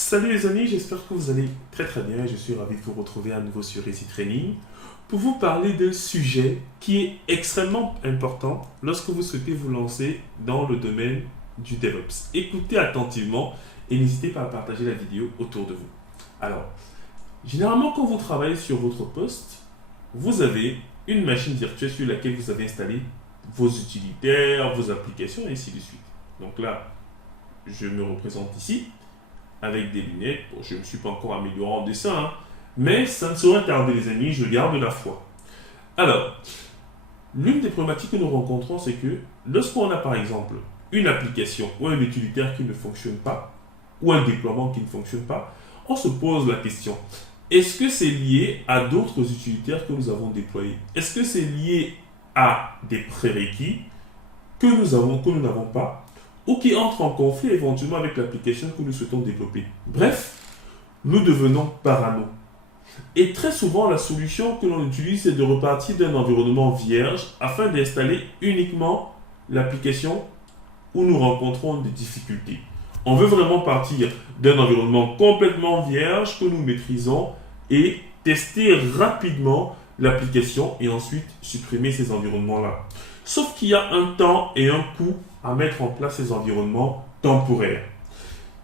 Salut les amis, j'espère que vous allez très bien. Je suis ravi de vous retrouver à nouveau sur Easy Training pour vous parler d'un sujet qui est extrêmement important lorsque vous souhaitez vous lancer dans le domaine du DevOps. Écoutez attentivement et n'hésitez pas à partager la vidéo autour de vous. Alors, généralement quand vous travaillez sur votre poste, vous avez une machine virtuelle sur laquelle vous avez installé vos utilitaires, vos applications et ainsi de suite. Donc là, je me représente ici avec des lunettes. Bon, je ne me suis pas encore amélioré en dessin, hein, mais ça ne saurait tarder les amis, je garde la foi. Alors, l'une des problématiques que nous rencontrons, c'est que lorsqu'on a par exemple une application ou un utilitaire qui ne fonctionne pas, ou un déploiement qui ne fonctionne pas, on se pose la question, est-ce que c'est lié à d'autres utilitaires que nous avons déployés? Est-ce que c'est lié à des prérequis que nous n'avons pas, ou qui entrent en conflit éventuellement avec l'application que nous souhaitons développer? Bref, nous devenons parano. Et très souvent, la solution que l'on utilise, c'est de repartir d'un environnement vierge afin d'installer uniquement l'application où nous rencontrons des difficultés. On veut vraiment partir d'un environnement complètement vierge que nous maîtrisons et tester rapidement l'application et ensuite supprimer ces environnements-là. Sauf qu'il y a un temps et un coût à mettre en place ces environnements temporaires.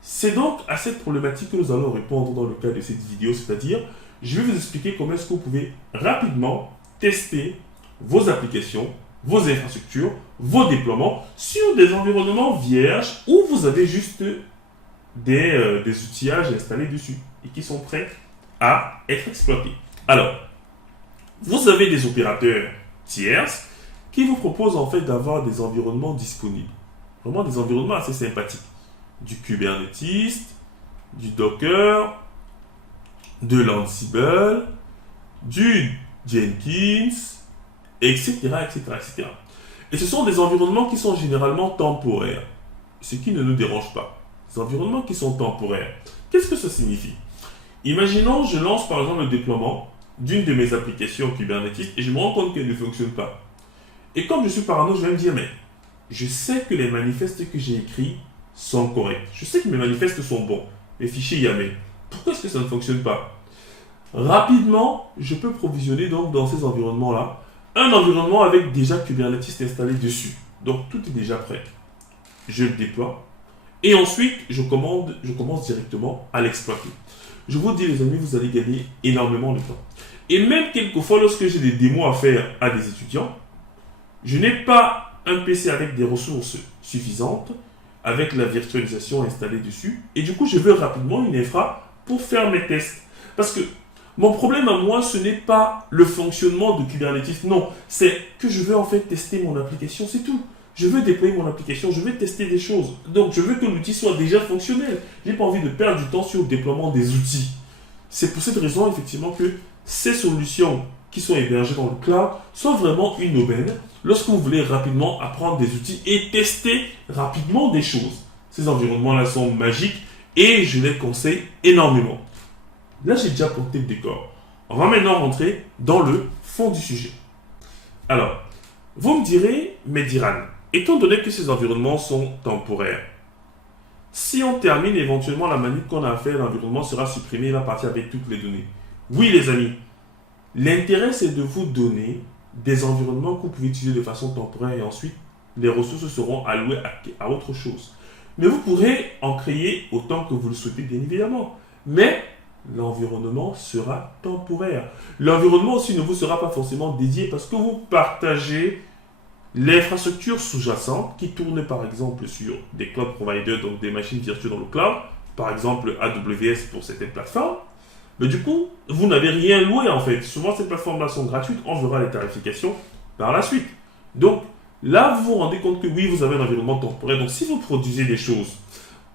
C'est donc à cette problématique que nous allons répondre dans le cadre de cette vidéo, c'est-à-dire je vais vous expliquer comment est-ce que vous pouvez rapidement tester vos applications, vos infrastructures, vos déploiements sur des environnements vierges où vous avez juste des outillages installés dessus et qui sont prêts à être exploités. Alors, vous avez des opérateurs tierces qui vous proposent en fait d'avoir des environnements disponibles. Vraiment des environnements assez sympathiques. Du Kubernetes, du Docker, de l'Ansible, du Jenkins, etc., etc., etc. Et ce sont des environnements qui sont généralement temporaires, ce qui ne nous dérange pas. Des environnements qui sont temporaires. Qu'est-ce que ça signifie? Imaginons, je lance par exemple le déploiement d'une de mes applications Kubernetes et je me rends compte qu'elle ne fonctionne pas. Et comme je suis parano, je vais me dire, mais je sais que les manifestes que j'ai écrits sont corrects. Je sais que mes manifestes sont bons. Les fichiers YAML. Pourquoi est-ce que ça ne fonctionne pas? Rapidement, je peux provisionner donc dans ces environnements-là un environnement avec déjà Kubernetes installé dessus. Donc tout est déjà prêt. Je le déploie. Et ensuite, je commence directement à l'exploiter. Je vous dis les amis, vous allez gagner énormément de temps. Et même quelquefois, lorsque j'ai des démos à faire à des étudiants, je n'ai pas un PC avec des ressources suffisantes, avec la virtualisation installée dessus. Et du coup, je veux rapidement une infra pour faire mes tests. Parce que mon problème à moi, ce n'est pas le fonctionnement de Kubernetes. Non, c'est que je veux en fait tester mon application, c'est tout. Je veux déployer mon application, je veux tester des choses. Donc, je veux que l'outil soit déjà fonctionnel. Je n'ai pas envie de perdre du temps sur le déploiement des outils. C'est pour cette raison, effectivement, que ces solutions qui sont hébergées dans le cloud sont vraiment une aubaine lorsque vous voulez rapidement apprendre des outils et tester rapidement des choses. Ces environnements-là sont magiques et je les conseille énormément. Là, j'ai déjà planté le décor. On va maintenant rentrer dans le fond du sujet. Alors, vous me direz, mais Diran, étant donné que ces environnements sont temporaires, si on termine éventuellement la manip qu'on a à faire, l'environnement sera supprimé et va partir avec toutes les données. Oui, les amis, l'intérêt, c'est de vous donner des environnements que vous pouvez utiliser de façon temporaire et ensuite, les ressources seront allouées à autre chose. Mais vous pourrez en créer autant que vous le souhaitez, bien évidemment. Mais l'environnement sera temporaire. L'environnement aussi ne vous sera pas forcément dédié parce que vous partagez l'infrastructure sous-jacente qui tourne par exemple sur des cloud providers, donc des machines virtuelles dans le cloud, par exemple AWS pour certaines plateformes. Mais du coup, vous n'avez rien loué en fait. Souvent, ces plateformes-là sont gratuites. On verra les tarifications par la suite. Donc, là, vous vous rendez compte que oui, vous avez un environnement temporaire. Donc, si vous produisez des choses,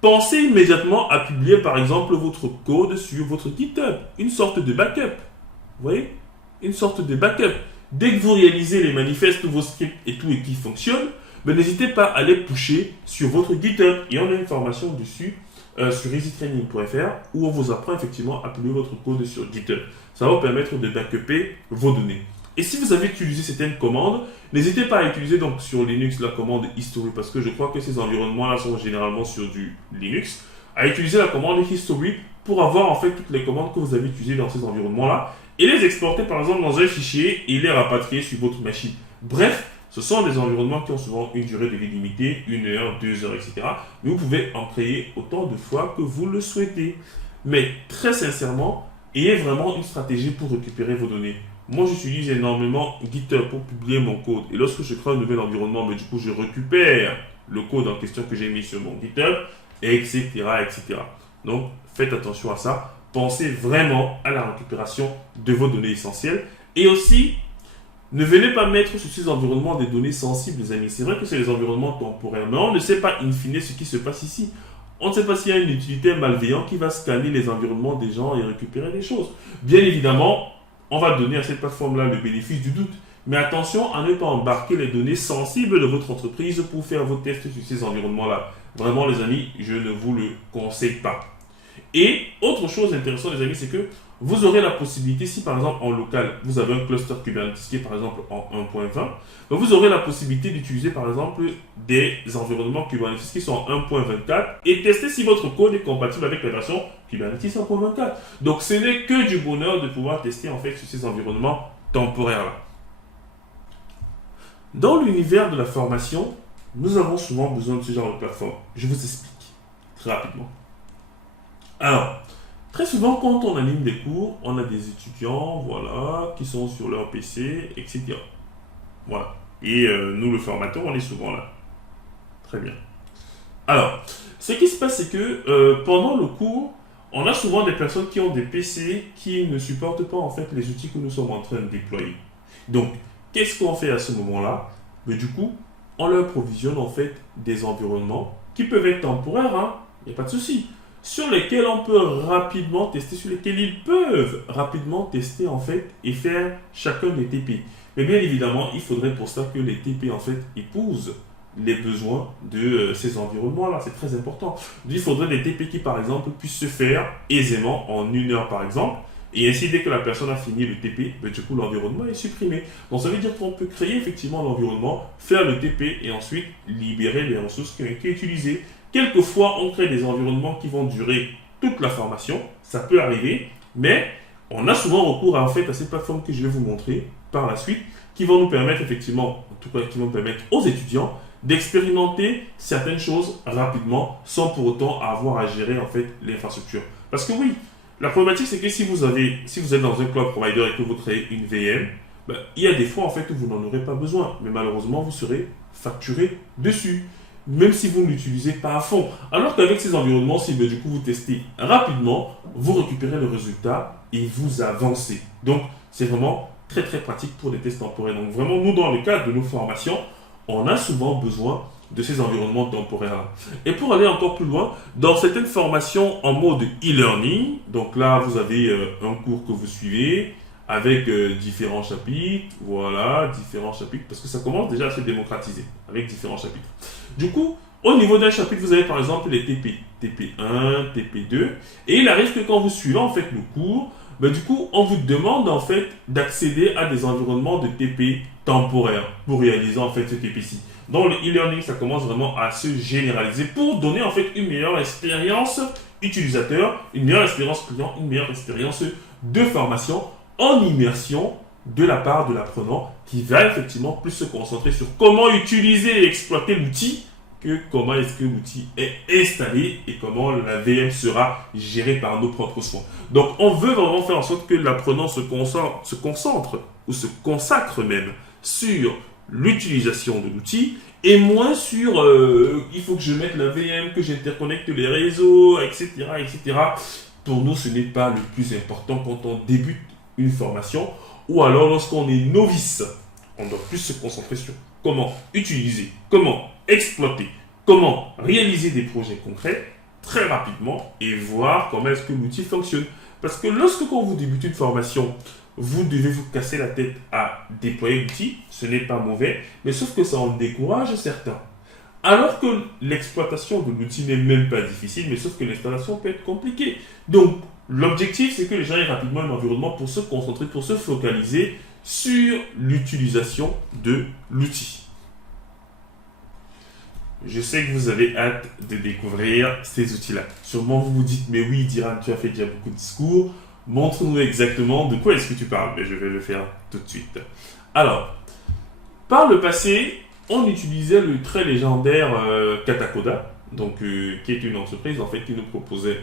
pensez immédiatement à publier par exemple votre code sur votre GitHub. Une sorte de backup. Vous voyez? Une sorte de backup. Dès que vous réalisez les manifestes, vos scripts et tout et qui fonctionnent, n'hésitez pas à les pusher sur votre GitHub. Et on a une formation dessus sur easytraining.fr où on vous apprend effectivement à publier votre code sur GitHub. Ça va vous permettre de backuper vos données. Et si vous avez utilisé certaines commandes, n'hésitez pas à utiliser donc sur Linux la commande history parce que je crois que ces environnements-là sont généralement sur du Linux. à utiliser la commande history pour avoir en fait toutes les commandes que vous avez utilisées dans ces environnements-là et les exporter par exemple dans un fichier et les rapatrier sur votre machine. Bref, ce sont des environnements qui ont souvent une durée de vie limitée, 1 heure, 2 heures, etc. Mais vous pouvez en créer autant de fois que vous le souhaitez. Mais très sincèrement, ayez vraiment une stratégie pour récupérer vos données. Moi, j'utilise énormément GitHub pour publier mon code. Et lorsque je crée un nouvel environnement, mais du coup, je récupère le code en question que j'ai mis sur mon GitHub, etc., etc. Donc, faites attention à ça. Pensez vraiment à la récupération de vos données essentielles. Et aussi, ne venez pas mettre sur ces environnements des données sensibles, les amis. C'est vrai que c'est des environnements temporaires, mais on ne sait pas in fine ce qui se passe ici. On ne sait pas s'il y a une utilité malveillante qui va scanner les environnements des gens et récupérer des choses. Bien évidemment, on va donner à cette plateforme-là le bénéfice du doute. Mais attention à ne pas embarquer les données sensibles de votre entreprise pour faire vos tests sur ces environnements-là. Vraiment, les amis, je ne vous le conseille pas. Et autre chose intéressante, les amis, c'est que vous aurez la possibilité, si par exemple en local, vous avez un cluster Kubernetes qui est par exemple en 1.20, vous aurez la possibilité d'utiliser par exemple des environnements Kubernetes qui sont en 1.24 et tester si votre code est compatible avec la version Kubernetes 1.24. Donc ce n'est que du bonheur de pouvoir tester en fait sur ces environnements temporaires-là. Dans l'univers de la formation, nous avons souvent besoin de ce genre de plateforme. Je vous explique très rapidement. Alors, très souvent, quand on anime des cours, on a des étudiants, voilà, qui sont sur leur PC, etc. Voilà. Et nous, le formateur, on est souvent là. Très bien. Alors, ce qui se passe, c'est que pendant le cours, on a souvent des personnes qui ont des PC qui ne supportent pas en fait les outils que nous sommes en train de déployer. Donc, qu'est-ce qu'on fait à ce moment-là? Mais du coup, on leur provisionne en fait des environnements qui peuvent être temporaires, hein, il n'y a pas de souci, sur lesquels on peut rapidement tester, sur lesquels ils peuvent rapidement tester en fait et faire chacun des TP. Mais bien évidemment, il faudrait pour ça que les TP en fait épousent les besoins de ces environnements-là. C'est très important. Il faudrait des TP qui par exemple puissent se faire aisément en 1 heure par exemple. Et ainsi, dès que la personne a fini le TP, ben, du coup, l'environnement est supprimé. Donc, ça veut dire qu'on peut créer effectivement l'environnement, faire le TP et ensuite libérer les ressources qui ont été utilisées. Quelquefois, on crée des environnements qui vont durer toute la formation. Ça peut arriver, mais on a souvent recours à, en fait, à ces plateformes que je vais vous montrer par la suite, qui vont nous permettre effectivement, en tout cas, qui vont permettre aux étudiants d'expérimenter certaines choses rapidement sans pour autant avoir à gérer en fait l'infrastructure. Parce que oui, la problématique, c'est que si vous êtes dans un cloud provider et que vous créez une VM, ben, il y a des fois en fait où vous n'en aurez pas besoin, mais malheureusement vous serez facturé dessus, même si vous ne l'utilisez pas à fond. Alors qu'avec ces environnements, si ben, du coup vous testez rapidement, vous récupérez le résultat et vous avancez. Donc c'est vraiment très très pratique pour des tests temporaires. Donc vraiment, nous dans le cadre de nos formations, on a souvent besoin de ces environnements temporaires. Et pour aller encore plus loin, dans certaines formations en mode e-learning, donc là vous avez un cours que vous suivez avec différents chapitres, voilà, différents chapitres, parce que ça commence déjà à se démocratiser avec différents chapitres. Du coup, au niveau d'un chapitre, vous avez par exemple les TP, TP1, TP2, et il arrive que quand vous suivez en fait le cours, ben, du coup, on vous demande en fait d'accéder à des environnements de TP temporaires pour réaliser en fait ce TP-ci. Dans le e-learning, ça commence vraiment à se généraliser pour donner en fait une meilleure expérience utilisateur, une meilleure expérience client, une meilleure expérience de formation en immersion de la part de l'apprenant qui va effectivement plus se concentrer sur comment utiliser et exploiter l'outil que comment est-ce que l'outil est installé et comment la VM sera gérée par nos propres soins. Donc on veut vraiment faire en sorte que l'apprenant se concentre ou se consacre même sur l'utilisation de l'outil et moins sur il faut que je mette la VM, que j'interconnecte les réseaux, etc., etc. Pour nous, ce n'est pas le plus important quand on débute une formation ou alors lorsqu'on est novice. On doit plus se concentrer sur comment utiliser, comment exploiter, comment réaliser des projets concrets très rapidement et voir comment est-ce que l'outil fonctionne. Parce que lorsque quand vous débutez une formation, vous devez vous casser la tête à déployer l'outil, ce n'est pas mauvais, mais sauf que ça en décourage certains. Alors que l'exploitation de l'outil n'est même pas difficile, mais sauf que l'installation peut être compliquée. Donc, l'objectif, c'est que les gens aient rapidement un environnement pour se concentrer, pour se focaliser sur l'utilisation de l'outil. Je sais que vous avez hâte de découvrir ces outils-là. Sûrement vous vous dites, mais oui, Diran, tu as fait déjà beaucoup de discours. Montre-nous exactement de quoi est-ce que tu parles. Mais je vais le faire tout de suite. Alors, par le passé, on utilisait le très légendaire Katakoda, donc, qui est une entreprise en fait qui nous proposait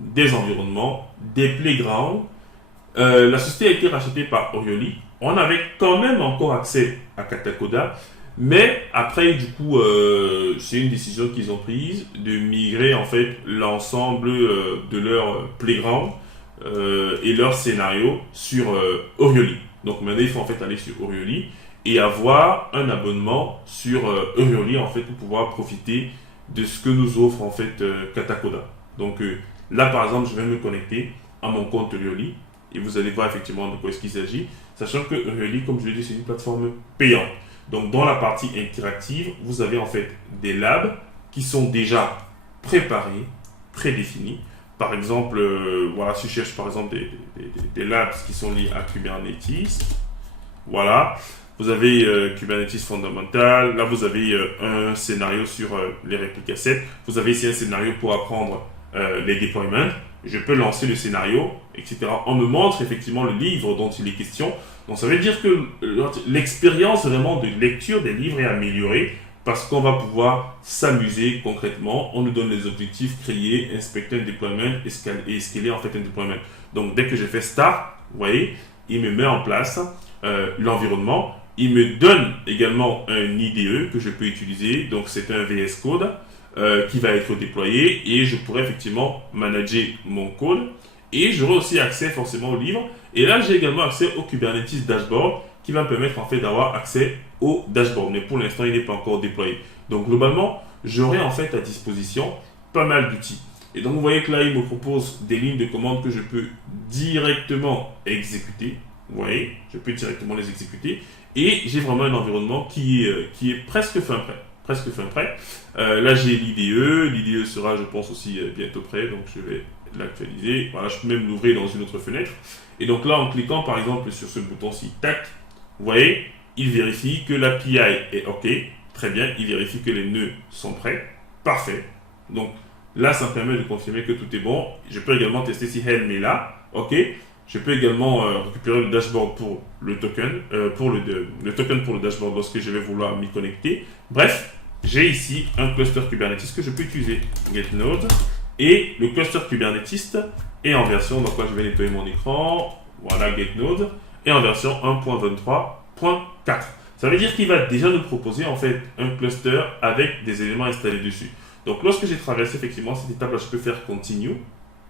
des environnements, des playgrounds. La société a été rachetée par Orioli. On avait quand même encore accès à Katakoda, mais après, du coup, c'est une décision qu'ils ont prise de migrer en fait l'ensemble de leur playground et leur scénario sur Orioli. Donc maintenant, il faut en fait aller sur Orioli et avoir un abonnement sur Orioli en fait pour pouvoir profiter de ce que nous offre en fait Katakoda. Donc là, par exemple, je vais me connecter à mon compte Orioli et vous allez voir effectivement de quoi est-ce qu'il s'agit, sachant que Orioli, comme je l'ai dit, c'est une plateforme payante. Donc dans la partie interactive, vous avez en fait des labs qui sont déjà préparés, prédéfinis. Par exemple, voilà, si je cherche par exemple des labs qui sont liés à Kubernetes, voilà, vous avez Kubernetes fondamental, là vous avez un scénario sur les répliques 7, vous avez ici un scénario pour apprendre les deployments, je peux lancer le scénario, etc. On me montre effectivement le livre dont il est question. Donc ça veut dire que l'expérience vraiment de lecture des livres est améliorée parce qu'on va pouvoir s'amuser concrètement. On nous donne les objectifs, créer, inspecter un deployment et scaler en fait un deployment. Donc dès que je fais Start, vous voyez, il me met en place l'environnement. Il me donne également un IDE que je peux utiliser. Donc c'est un VS Code qui va être déployé et je pourrais effectivement manager mon code et j'aurai aussi accès forcément au livre et là j'ai également accès au Kubernetes dashboard qui va me permettre en fait d'avoir accès au dashboard, mais pour l'instant il n'est pas encore déployé. Donc globalement j'aurai en fait à disposition pas mal d'outils et donc vous voyez que là il me propose des lignes de commande que je peux directement exécuter. Vous voyez, je peux directement les exécuter et j'ai vraiment un environnement qui est presque fin prêt. Là, j'ai l'IDE. L'IDE sera, je pense, aussi bientôt prêt. Donc, je vais l'actualiser. Voilà, je peux même l'ouvrir dans une autre fenêtre. Et donc là, en cliquant, par exemple, sur ce bouton-ci, tac, vous voyez, il vérifie que l'API est OK. Très bien. Il vérifie que les nœuds sont prêts. Parfait. Donc, là, ça me permet de confirmer que tout est bon. Je peux également tester si Helm est là. OK. Je peux également récupérer le dashboard pour le token, le token pour le dashboard lorsque je vais vouloir m'y connecter. Bref, j'ai ici un cluster Kubernetes que je peux utiliser, GetNode, et le cluster Kubernetes est en version, donc là je vais nettoyer mon écran, voilà GetNode, et en version 1.23.4. Ça veut dire qu'il va déjà nous proposer en fait un cluster avec des éléments installés dessus. Donc lorsque j'ai traversé effectivement cette étape-là, je peux faire Continue,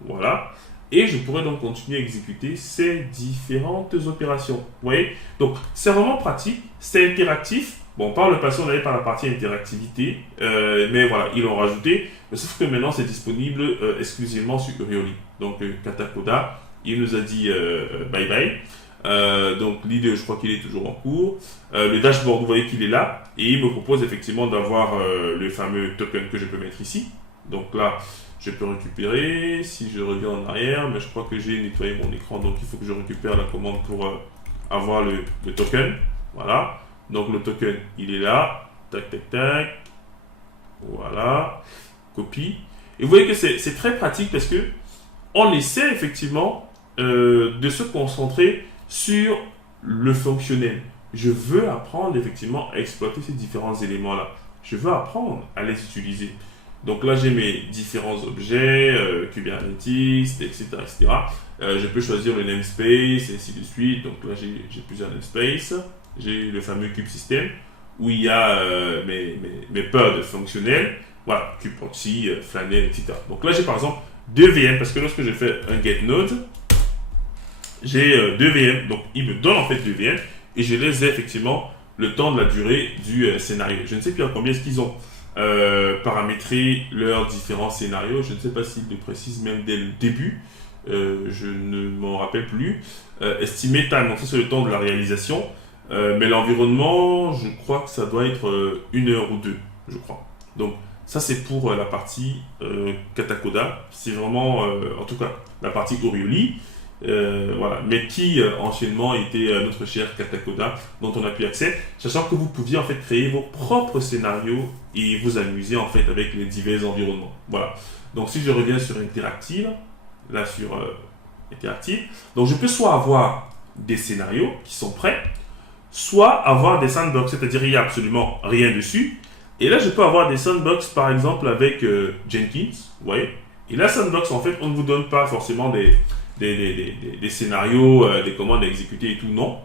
voilà. Et je pourrais donc continuer à exécuter ces différentes opérations. Vous voyez? Donc, c'est vraiment pratique, c'est interactif. Bon, par le passé, on avait par la partie interactivité, mais voilà, ils l'ont rajouté. Mais sauf que maintenant, c'est disponible exclusivement sur Orioli. Donc, Katakoda, il nous a dit bye bye. Donc, l'idée, je crois qu'il est toujours en cours. Le dashboard, vous voyez qu'il est là. Et il me propose effectivement d'avoir le fameux token que je peux mettre ici. Donc là, je peux récupérer, si je reviens en arrière, mais je crois que j'ai nettoyé mon écran, donc il faut que je récupère la commande pour avoir le token. Voilà, donc le token, il est là, tac, tac, tac, voilà, copie. Et vous voyez que c'est très pratique parce que on essaie effectivement de se concentrer sur le fonctionnel. Je veux apprendre effectivement à exploiter ces différents éléments-là. Je veux apprendre à les utiliser. Donc là, j'ai mes différents objets, Kubernetes, etc. etc. Je peux choisir le namespace, et ainsi de suite. Donc là, j'ai plusieurs namespaces. J'ai le fameux kubesystem, où il y a mes pods fonctionnels. Voilà, kubeproxy, flanel, etc. Donc là, j'ai par exemple 2 VM, parce que lorsque je fais un getNode, j'ai 2 VM. Donc il me donne en fait 2 VM, et je les ai effectivement le temps de la durée du scénario. Je ne sais plus à combien est-ce qu'ils ont paramétrer leurs différents scénarios. Je ne sais pas s'ils le précisent même dès le début. Je ne m'en rappelle plus. Estimer time, donc ça c'est le temps de la réalisation. Mais l'environnement, je crois que ça doit être 1 heure ou 2, je crois. Donc ça c'est pour la partie Katakoda. C'est vraiment, en tout cas, la partie Orioli. voilà, mais qui anciennement était notre cher Katakoda, dont on a pu accès, sachant que vous pouviez en fait créer vos propres scénarios et vous amuser en fait avec les divers environnements. Voilà. Donc si je reviens sur Interactive, là sur Interactive, donc je peux soit avoir des scénarios qui sont prêts, soit avoir des sandbox, c'est-à-dire il n'y a absolument rien dessus. Et là je peux avoir des sandbox par exemple avec Jenkins, vous voyez. Et la sandbox en fait on ne vous donne pas forcément des scénarios, des commandes à exécuter et tout, non.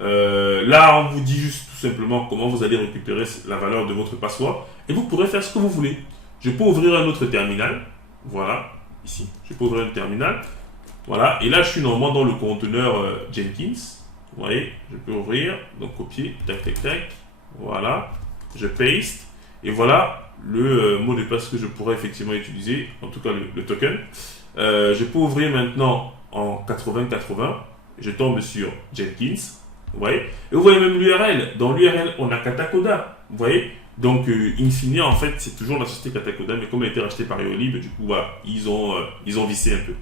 Là, on vous dit juste tout simplement comment vous allez récupérer la valeur de votre password et vous pourrez faire ce que vous voulez. Je peux ouvrir un autre terminal, voilà, ici, je peux ouvrir un terminal, voilà, et là je suis normalement dans le conteneur Jenkins, vous voyez, je peux ouvrir, donc copier, tac, tac, tac, voilà, je paste, et voilà le mot de passe que je pourrais effectivement utiliser, en tout cas le token. Je peux ouvrir maintenant en 8080, je tombe sur Jenkins, vous voyez, et vous voyez même l'URL. Dans l'URL, on a Katakoda, vous voyez. Donc, in fine, en fait, c'est toujours la société Katakoda, mais comme elle a été rachetée par Eolib, du coup, voilà, ils ont vissé un peu.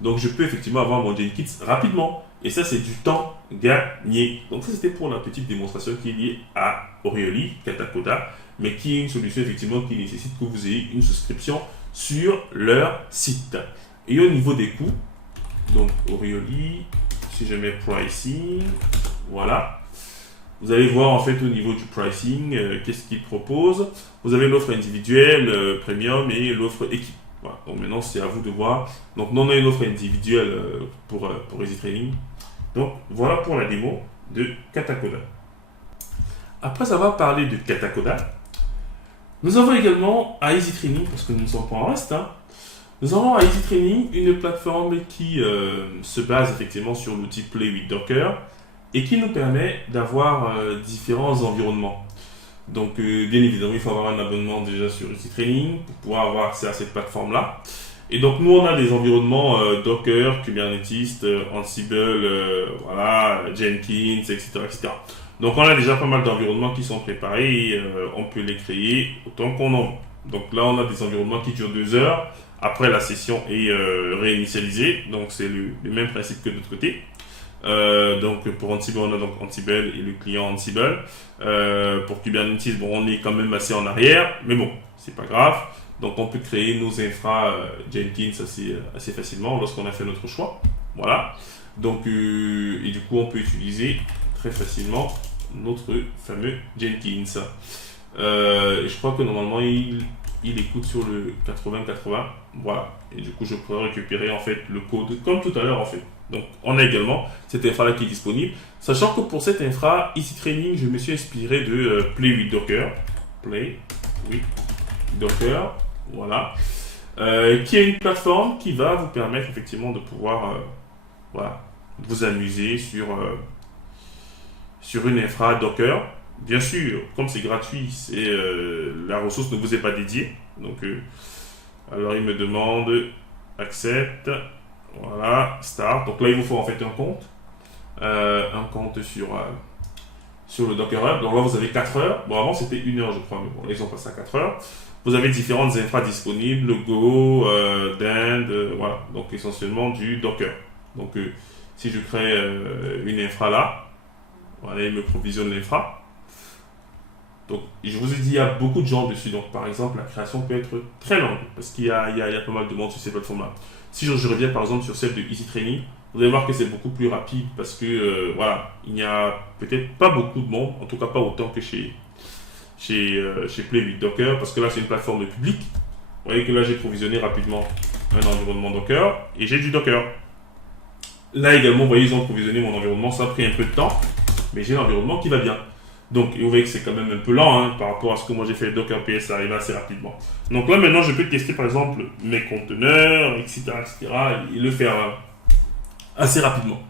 Donc, je peux effectivement avoir mon Jenkins rapidement, et ça, c'est du temps gagné. Donc, ça, c'était pour la petite démonstration qui est liée à Aureoli, Katakoda, mais qui est une solution, effectivement, qui nécessite que vous ayez une souscription sur leur site. Et au niveau des coûts, donc Aureoli, si je mets pricing, voilà, vous allez voir en fait au niveau du pricing, qu'est-ce qu'ils proposent. Vous avez l'offre individuelle, premium et l'offre équipe. Voilà. Donc maintenant c'est à vous de voir. Donc nous on a une offre individuelle pour Easy Training. Donc voilà pour la démo de Katakoda. Après avoir parlé de Katakoda, nous avons également à Easy Training, parce que nous ne sommes pas en reste, hein. Nous avons à Easy Training une plateforme qui se base effectivement sur l'outil Play with Docker et qui nous permet d'avoir différents environnements. Donc, bien évidemment, il faut avoir un abonnement déjà sur Easy Training pour pouvoir avoir accès à cette plateforme-là. Et donc, nous, on a des environnements Docker, Kubernetes, Ansible, voilà, Jenkins, etc., etc. Donc, on a déjà pas mal d'environnements qui sont préparés et on peut les créer autant qu'on en veut. Donc là, on a des environnements qui durent 2 heures. Après, la session est réinitialisée. Donc, c'est le même principe que de l'autre côté. Donc, pour Ansible, on a donc Ansible et le client Ansible. Pour Kubernetes, bon, on est quand même assez en arrière. Mais bon, c'est pas grave. Donc, on peut créer nos infras Jenkins assez facilement lorsqu'on a fait notre choix. Voilà. Donc, et du coup, on peut utiliser très facilement notre fameux Jenkins. Et je crois que normalement, il écoute sur le 80-80. Voilà. Et du coup, je pourrais récupérer en fait le code comme tout à l'heure en fait. Donc, on a également cette infra-là qui est disponible. Sachant que pour cette infra, Easy Training, je me suis inspiré de Play with Docker. Play with Docker. Voilà. Qui est une plateforme qui va vous permettre effectivement de pouvoir voilà, vous amuser sur une infra Docker. Bien sûr, comme c'est gratuit, la ressource ne vous est pas dédiée. Donc, alors il me demande accept, voilà, start. Donc là, il vous faut en fait un compte sur le Docker Hub. Donc là, vous avez 4 heures. Bon, avant c'était 1 heure, je crois, mais bon, là, ils ont passé à 4 heures. Vous avez différentes infras disponibles, Go, Dend, voilà. Donc essentiellement du Docker. Donc si je crée une infra là, voilà, il me provisionne l'infra. Donc, je vous ai dit, il y a beaucoup de gens dessus. Donc, par exemple, la création peut être très longue parce qu'il y a pas mal de monde sur ces plateformes-là. Si je reviens par exemple sur celle de Easy Training, vous allez voir que c'est beaucoup plus rapide parce que, voilà, il n'y a peut-être pas beaucoup de monde, en tout cas pas autant que chez Play with Docker, parce que là, c'est une plateforme publique. Vous voyez que là, j'ai provisionné rapidement un environnement Docker et j'ai du Docker. Là également, vous voyez, ils ont provisionné mon environnement, ça a pris un peu de temps, mais j'ai l'environnement qui va bien. Donc, vous voyez que c'est quand même un peu lent hein, par rapport à ce que moi j'ai fait. Docker PS, ça arrive assez rapidement. Donc là, maintenant, je peux tester par exemple mes conteneurs, etc., etc., et le faire assez rapidement.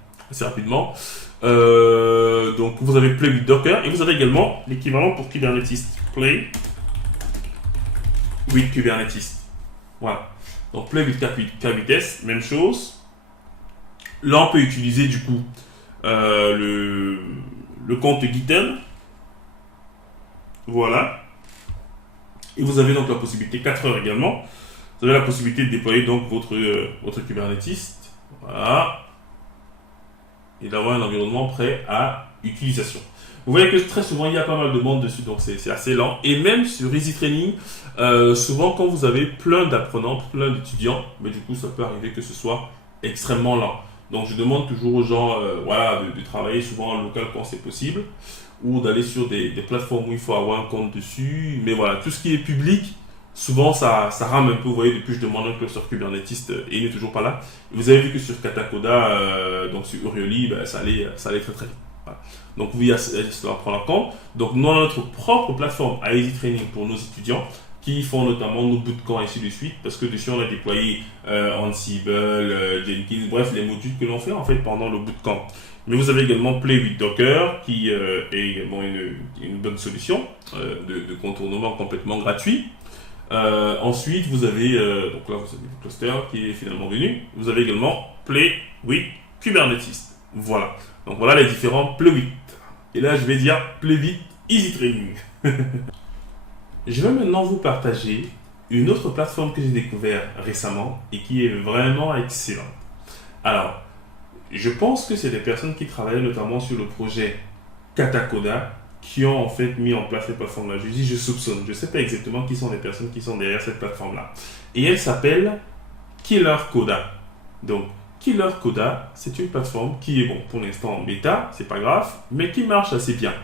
Donc, vous avez Play with Docker et vous avez également l'équivalent pour Kubernetes. Play with Kubernetes. Voilà. Donc, Play with Kubernetes, même chose. Là, on peut utiliser du coup le compte GitHub. Voilà. Et vous avez donc la possibilité, 4 heures également, vous avez la possibilité de déployer donc votre Kubernetes. Voilà. et d'avoir un environnement prêt à utilisation. Vous voyez que très souvent il y a pas mal de monde dessus, donc c'est assez lent. Et même sur Easy Training, souvent quand vous avez plein d'apprenants, plein d'étudiants, mais du coup ça peut arriver que ce soit extrêmement lent. Donc je demande toujours aux gens voilà, de travailler souvent en local quand c'est possible, ou d'aller sur des plateformes où il faut avoir un compte dessus. Mais voilà, tout ce qui est public, souvent ça rame un peu. Vous voyez, depuis que je demande un cluster Kubernetes et il n'est toujours pas là. Vous avez vu que sur Katacoda, donc sur Urioli, ben, ça allait très très vite. Voilà. Donc oui, il y a cela à prendre en compte. Donc nous avons notre propre plateforme à Easy Training pour nos étudiants qui font notamment nos bootcamps et ainsi de suite, parce que dessus on a déployé Ansible, Jenkins, bref les modules que l'on fait en fait pendant le bootcamp. Mais vous avez également Play with Docker qui est également une bonne solution de contournement complètement gratuit. Ensuite vous avez donc là vous avez le cluster qui est finalement venu. Vous avez également Play with Kubernetes. Voilà. Donc voilà les différents Play with. Et là je vais dire Play with Easy Training. Je vais maintenant vous partager une autre plateforme que j'ai découvert récemment et qui est vraiment excellente. Alors, je pense que c'est des personnes qui travaillent notamment sur le projet Katacoda qui ont en fait mis en place cette plateforme-là. Je dis je soupçonne, je ne sais pas exactement qui sont les personnes qui sont derrière cette plateforme-là. Et elle s'appelle Killer Coda. Donc, Killer Coda, c'est une plateforme qui est, bon, pour l'instant en bêta, c'est pas grave, mais qui marche assez bien.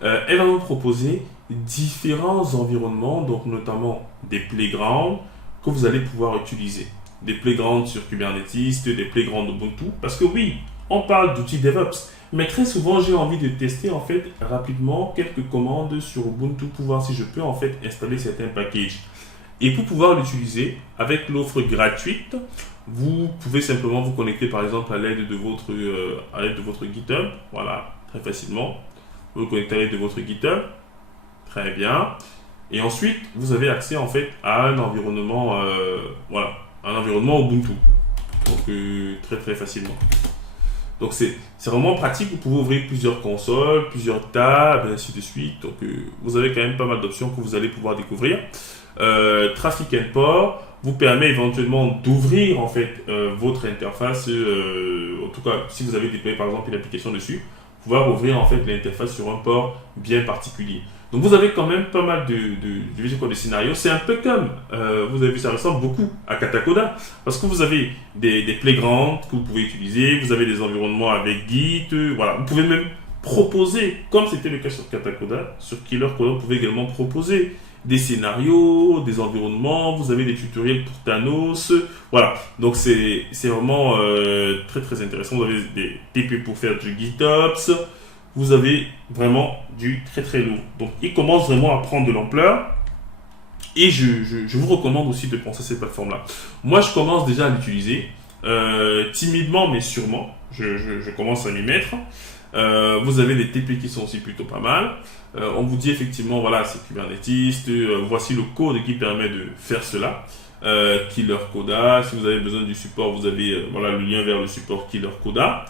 Elle va vous proposer différents environnements, donc notamment des playgrounds que vous allez pouvoir utiliser. Des playgrounds sur Kubernetes, des playgrounds Ubuntu. Parce que oui, on parle d'outils DevOps, mais très souvent j'ai envie de tester en fait rapidement quelques commandes sur Ubuntu pour voir si je peux en fait installer certains packages. Et pour pouvoir l'utiliser avec l'offre gratuite, vous pouvez simplement vous connecter par exemple à l'aide de votre GitHub, voilà, très facilement. Vous connectez à l'aide de votre GitHub. Très bien. Et ensuite, vous avez accès en fait à un environnement, voilà, un environnement Ubuntu. Donc très très facilement. Donc c'est vraiment pratique. Vous pouvez ouvrir plusieurs consoles, plusieurs tables, et ainsi de suite. Donc vous avez quand même pas mal d'options que vous allez pouvoir découvrir. Traffic Import vous permet éventuellement d'ouvrir en fait votre interface. En tout cas, si vous avez déployé par exemple une application dessus, pouvoir ouvrir en fait l'interface sur un port bien particulier. Donc vous avez quand même pas mal de scénarios. C'est un peu comme, vous avez vu, ça ressemble beaucoup à Katacoda, parce que vous avez des playgrounds que vous pouvez utiliser, vous avez des environnements avec Git, voilà. Vous pouvez même proposer, comme c'était le cas sur Katacoda, sur Killer Coda, vous pouvez également proposer des scénarios, des environnements, vous avez des tutoriels pour Thanos, voilà. Donc c'est vraiment très très intéressant. Vous avez des TP pour faire du GitOps. Vous avez vraiment du très très lourd. Donc il commence vraiment à prendre de l'ampleur. Et je vous recommande aussi de penser à cette plateforme-là. Moi, je commence déjà à l'utiliser. Timidement, mais sûrement. Je commence à m'y mettre. Vous avez des TP qui sont aussi plutôt pas mal. On vous dit effectivement, voilà, c'est Kubernetes. Voici le code qui permet de faire cela. Killer Coda. Si vous avez besoin du support, vous avez voilà, le lien vers le support Killer Coda.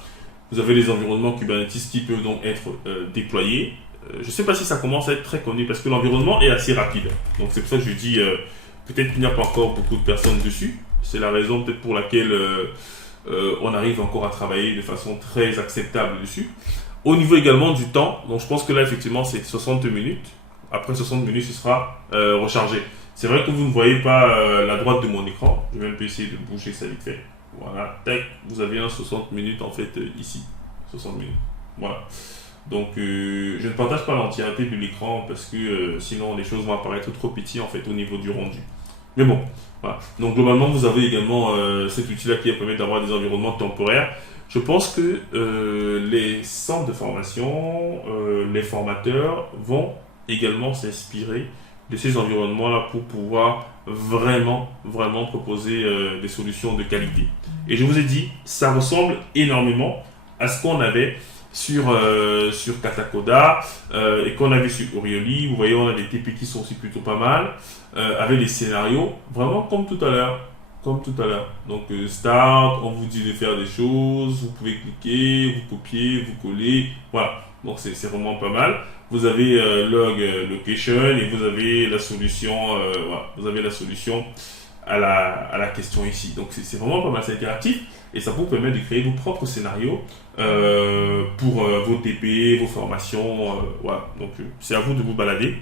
Vous avez les environnements Kubernetes qui peuvent donc être déployés. Je ne sais pas si ça commence à être très connu parce que l'environnement est assez rapide. Donc c'est pour ça que je dis peut-être qu'il n'y a pas encore beaucoup de personnes dessus. C'est la raison peut-être pour laquelle on arrive encore à travailler de façon très acceptable dessus. Au niveau également du temps, donc je pense que là effectivement c'est 60 minutes. Après 60 minutes, ce sera rechargé. C'est vrai que vous ne voyez pas la droite de mon écran. Je vais un peu essayer de bouger ça vite fait. Voilà, tac, vous avez un 60 minutes en fait ici. 60 minutes. Voilà. Donc je ne partage pas l'entièreté de l'écran parce que sinon les choses vont apparaître trop petites en fait au niveau du rendu. Mais bon, voilà. Donc globalement vous avez également cet outil-là qui permet d'avoir des environnements temporaires. Je pense que les centres de formation, les formateurs vont également s'inspirer de ces environnements-là pour pouvoir vraiment proposer des solutions de qualité. Et je vous ai dit, ça ressemble énormément à ce qu'on avait sur Katacoda et qu'on avait sur Urioli. Vous voyez, on a des TP qui sont aussi plutôt pas mal, avec des scénarios, vraiment comme tout à l'heure. Donc start, on vous dit de faire des choses, vous pouvez cliquer, vous copier, vous coller, voilà. Donc c'est vraiment pas mal. Vous avez log location et vous avez la solution, voilà. Vous avez la solution à la question ici. Donc c'est vraiment pas mal, c'est interactif et ça vous permet de créer vos propres scénarios pour vos TP, vos formations. Voilà. Donc c'est à vous de vous balader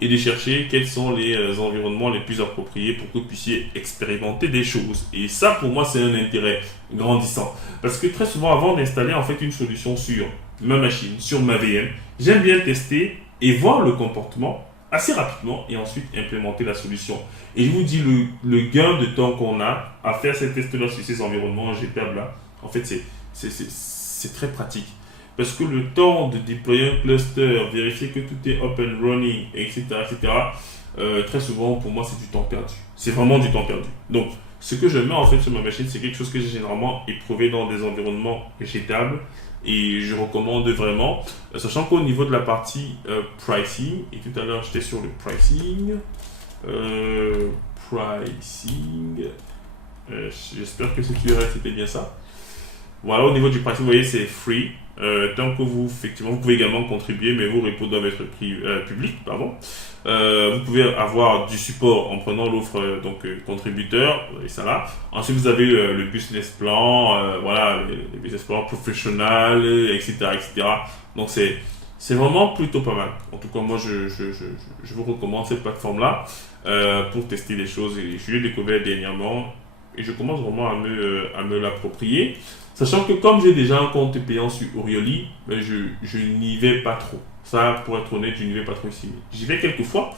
et de chercher quels sont les environnements les plus appropriés pour que vous puissiez expérimenter des choses. Et ça, pour moi, c'est un intérêt grandissant. Parce que très souvent, avant d'installer en fait une solution sur ma machine, sur ma VM, j'aime bien tester et voir le comportement assez rapidement et ensuite implémenter la solution. Et je vous dis, le gain de temps qu'on a à faire ces tests-là sur ces environnements jetables-là, en fait, c'est très pratique. Parce que le temps de déployer un cluster, vérifier que tout est up and running, etc., très souvent, pour moi, c'est du temps perdu. C'est vraiment du temps perdu. Donc, ce que je mets en fait sur ma machine, c'est quelque chose que j'ai généralement éprouvé dans des environnements jetables. Et je recommande vraiment, sachant qu'au niveau de la partie pricing, et tout à l'heure j'étais sur le pricing, j'espère que cette URL c'était bien ça. Voilà, au niveau du pricing, vous voyez, c'est free. Tant que vous, effectivement, vous pouvez également contribuer, mais vos repos doivent être publics, pardon. Vous pouvez avoir du support en prenant l'offre contributeur, et ça là. Ensuite, vous avez le business plan, voilà, le business plan professionnel, etc. Donc, c'est vraiment plutôt pas mal. En tout cas, moi, je vous recommande cette plateforme-là pour tester les choses. Et je l'ai découvert dernièrement et je commence vraiment à me l'approprier. Sachant que comme j'ai déjà un compte payant sur Orioli, ben je n'y vais pas trop. Ça, pour être honnête, je n'y vais pas trop ici. J'y vais quelques fois,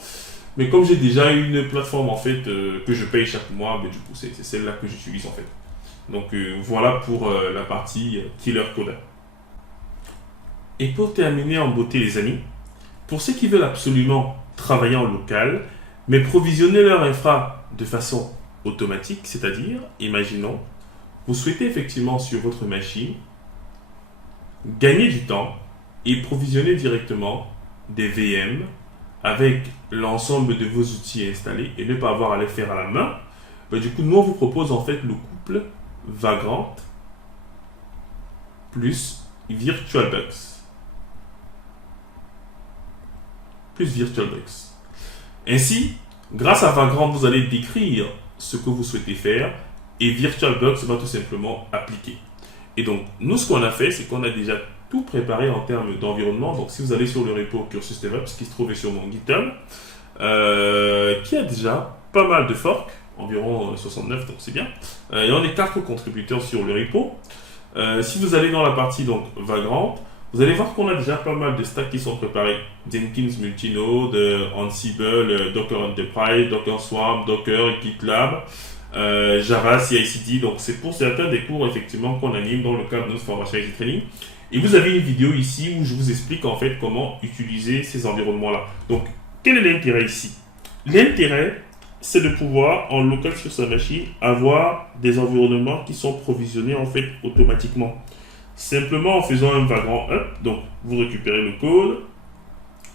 mais comme j'ai déjà une plateforme en fait que je paye chaque mois, ben, du coup c'est celle-là que j'utilise en fait. Donc voilà pour la partie Killer Coda. Et pour terminer en beauté les amis, pour ceux qui veulent absolument travailler en local, mais provisionner leur infra de façon automatique, c'est-à-dire, imaginons, vous souhaitez effectivement sur votre machine gagner du temps et provisionner directement des VM avec l'ensemble de vos outils installés et ne pas avoir à les faire à la main. Ben, du coup, nous on vous propose en fait le couple Vagrant plus VirtualBox. Ainsi, grâce à Vagrant, vous allez décrire ce que vous souhaitez faire et VirtualBox va tout simplement appliquer. Et donc, nous, ce qu'on a fait, c'est qu'on a déjà tout préparé en termes d'environnement. Donc, si vous allez sur le repo Cursus DevOps, qui se trouve sur mon GitHub, qui a déjà pas mal de forks, environ 69, donc c'est bien. Et on est 4 contributeurs sur le repo. Si vous allez dans la partie donc Vagrant, vous allez voir qu'on a déjà pas mal de stacks qui sont préparés. Jenkins Multinode, Ansible, Docker Enterprise, Docker Swarm, Docker, GitLab. Java, CI/CD, donc c'est pour certains des cours effectivement qu'on anime dans le cadre de notre formation Easy Training. Et vous avez une vidéo ici où je vous explique en fait comment utiliser ces environnements-là. Donc, quel est l'intérêt ici? L'intérêt, c'est de pouvoir en local sur sa machine avoir des environnements qui sont provisionnés en fait automatiquement. Simplement en faisant un Vagrant up, donc vous récupérez le code,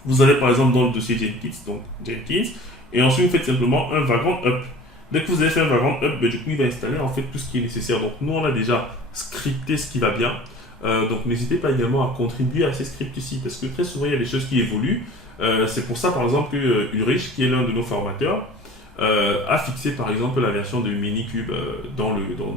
vous allez par exemple dans le dossier Jenkins, donc Jenkins, et ensuite vous faites simplement un Vagrant up. Dès que vous avez fait un Vagrant up, ben, du coup, il va installer en fait tout ce qui est nécessaire. Donc, nous, on a déjà scripté ce qui va bien. Donc, n'hésitez pas également à contribuer à ces scripts ici, parce que très souvent, il y a des choses qui évoluent. C'est pour ça, par exemple, que Ulrich, qui est l'un de nos formateurs, a fixé, par exemple, la version de Minikube dans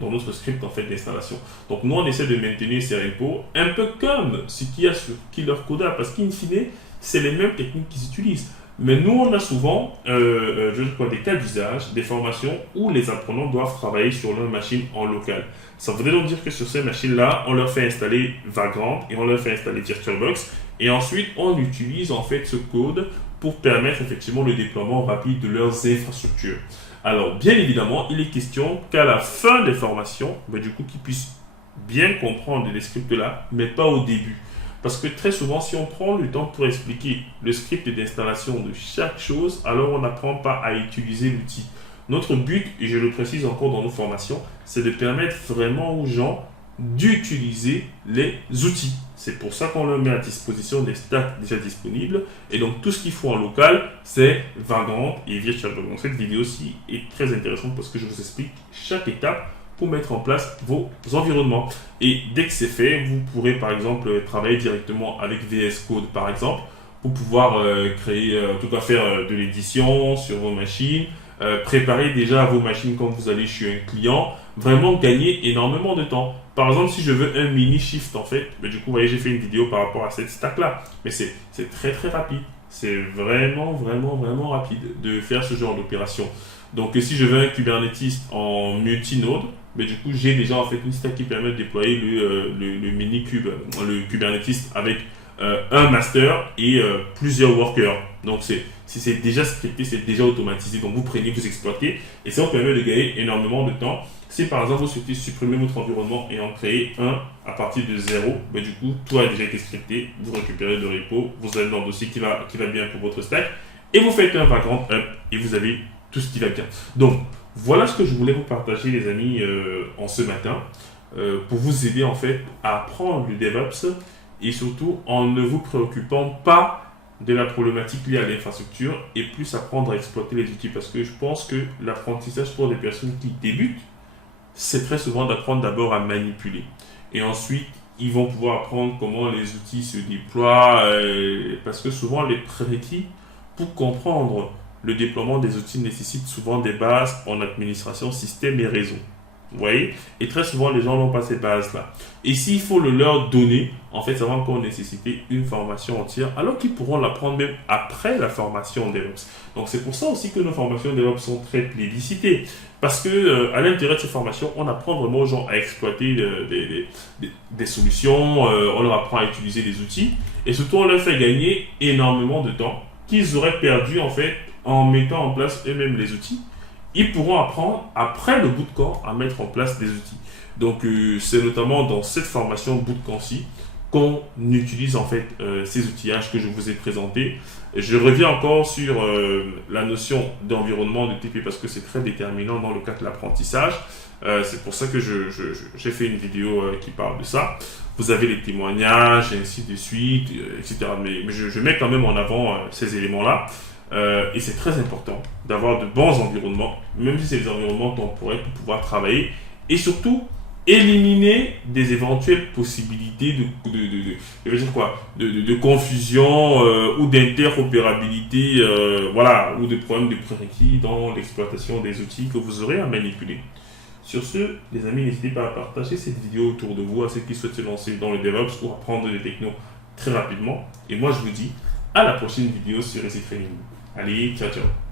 notre script en fait d'installation. Donc, nous, on essaie de maintenir ces repos, un peu comme ce qu'il y a sur Killer Coda, parce qu'in fine, c'est les mêmes techniques qu'ils utilisent. Mais nous, on a souvent des cas d'usage, des formations où les apprenants doivent travailler sur leur machine en local. Ça voudrait donc dire que sur ces machines-là, on leur fait installer Vagrant et on leur fait installer VirtualBox. Et ensuite, on utilise en fait ce code pour permettre effectivement le déploiement rapide de leurs infrastructures. Alors, bien évidemment, il est question qu'à la fin des formations, du coup, qu'ils puissent bien comprendre les scripts-là, mais pas au début. Parce que très souvent, si on prend le temps pour expliquer le script d'installation de chaque chose, alors on n'apprend pas à utiliser l'outil. Notre but, et je le précise encore dans nos formations, c'est de permettre vraiment aux gens d'utiliser les outils. C'est pour ça qu'on leur met à disposition des stacks déjà disponibles. Et donc, tout ce qu'il faut en local, c'est Vagrant et VirtualBox. Donc, cette vidéo-ci est très intéressante parce que je vous explique chaque étape pour mettre en place vos environnements. Et dès que c'est fait, vous pourrez par exemple travailler directement avec VS Code par exemple pour pouvoir créer, en tout cas faire de l'édition sur vos machines, préparer déjà vos machines quand vous allez chez un client, vraiment gagner énormément de temps. Par exemple, si je veux un mini shift en fait, mais du coup, vous voyez, j'ai fait une vidéo par rapport à cette stack là, mais c'est très très rapide. C'est vraiment, vraiment, vraiment rapide de faire ce genre d'opération. Donc, si je veux un Kubernetes en multi-node, mais du coup, j'ai déjà en fait une stack qui permet de déployer le mini cube, le Kubernetes avec un master et plusieurs workers. Donc, si c'est déjà scripté, c'est déjà automatisé. Donc, vous prenez, vous exploitez et ça vous permet de gagner énormément de temps. Si par exemple vous souhaitez supprimer votre environnement et en créer un à partir de zéro, ben, du coup, tout a déjà été scripté. Vous récupérez le repo, vous allez dans le dossier qui va bien pour votre stack et vous faites un vagrant up et vous avez tout ce qui va bien. Donc, voilà ce que je voulais vous partager, les amis, en ce matin, pour vous aider en fait à apprendre le DevOps et surtout en ne vous préoccupant pas de la problématique liée à l'infrastructure et plus apprendre à exploiter les outils parce que je pense que l'apprentissage pour des personnes qui débutent, c'est très souvent d'apprendre d'abord à manipuler et ensuite ils vont pouvoir apprendre comment les outils se déploient parce que souvent les prérequis pour comprendre le déploiement des outils nécessite souvent des bases en administration, système et réseau. Vous voyez? Et très souvent, les gens n'ont pas ces bases-là. Et s'il faut le leur donner, en fait, ça va encore nécessiter une formation entière, alors qu'ils pourront l'apprendre même après la formation DevOps. Donc, c'est pour ça aussi que nos formations DevOps sont très plébiscitées. Parce que à l'intérieur de ces formations, on apprend vraiment aux gens à exploiter des solutions, on leur apprend à utiliser des outils, et surtout, on leur fait gagner énormément de temps qu'ils auraient perdu, en fait, en mettant en place eux-mêmes les outils. Ils pourront apprendre après le bootcamp à mettre en place des outils. Donc c'est notamment dans cette formation bootcamp-ci qu'on utilise en fait ces outillages que je vous ai présentés. Je reviens encore sur la notion d'environnement de TP parce que c'est très déterminant dans le cadre de l'apprentissage. C'est pour ça que j'ai fait une vidéo qui parle de ça. Vous avez les témoignages et ainsi de suite, etc. Mais je mets quand même en avant ces éléments-là. Et c'est très important d'avoir de bons environnements, même si c'est des environnements temporaires, pour pouvoir travailler et surtout éliminer des éventuelles possibilités de confusion ou d'interopérabilité, voilà, ou de problèmes de prérequis dans l'exploitation des outils que vous aurez à manipuler. Sur ce, les amis, n'hésitez pas à partager cette vidéo autour de vous à ceux qui souhaitent se lancer dans le DevOps ou apprendre des technos très rapidement. Et moi, je vous dis à la prochaine vidéo sur Easy Training. Allez, ciao, ciao.